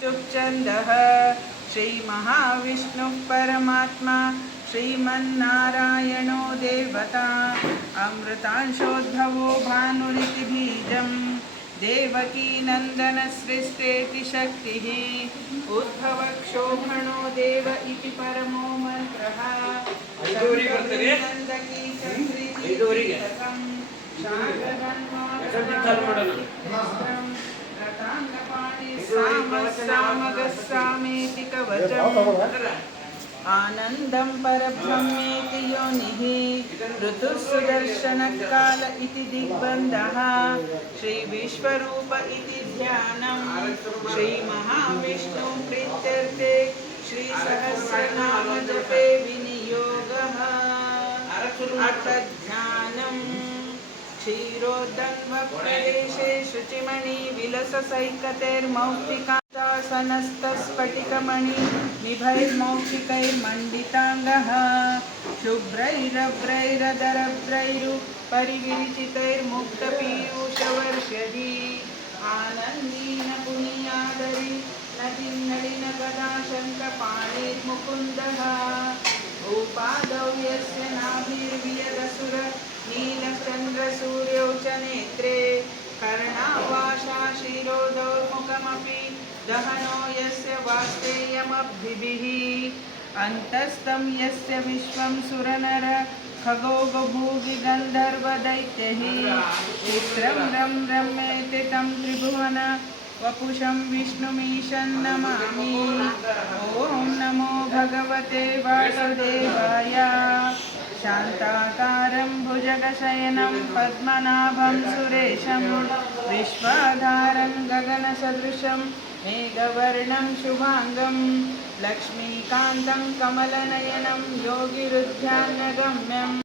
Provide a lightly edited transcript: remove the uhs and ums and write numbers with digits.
चुक्चन्दः श्रीमहाविष्णुः परमात्मा श्रीमन्नारायणो देवता अमृतांशोद्भवो भानुरिति बीजं देवकी नन्दनसृष्टेति शक्तिः उद्भवक्षोभणो देव इति परमो मन्त्रः नन्दकी चक्रिति सामगस्सामेति कवचम् आनन्दं परब्रह्मेति योनिः ऋतुस्सुदर्शनकाल इति दिग्बन्धः श्रीविश्वरूप इति ध्यानं श्रीमहाविष्णु प्रीत्यर्थे श्रीसहस्रनामजपे विनियोगः अथ ध्यानम् क्षीरोदन्वप्रदेशे शुचिमणिविलससैकतैर्मौक्तिकासनस्तस्फटिकमणि निभैर्मौक्तिकैर्मण्डिताङ्गः शुभ्रैरभ्रैरदरभ्रैरुपरिविरिचितैर्मुक्तपीयूषवर्षधि आनन्दीन पुनीयादरि नदीनलिनगदाशङ्कपाणिर्मुकुन्दः भूपादौ यस्य नाभिर्वियदसुर नीलचन्द्रसूर्यौ च नेत्रे कर्णावाशा शिरोदोर्मुखमपि दहनो यस्य वास्तेयमब्धिभिः अन्तस्तं यस्य विश्वं सुरनर खगो बभूवि गन्धर्वदैत्यैः चित्रं रं रमेति तं त्रिभुवन वपुषं विष्णुमीशं नमामि। ॐ नमो भगवते वासुदेवाय। शान्ताकारं भुजगशयनं पद्मनाभं सुरेशं विश्वाधारं गगनसदृशं मेघवर्णं शुभांगं लक्ष्मीकान्तं कमलनयनं योगिरुध्यानगम्यम्।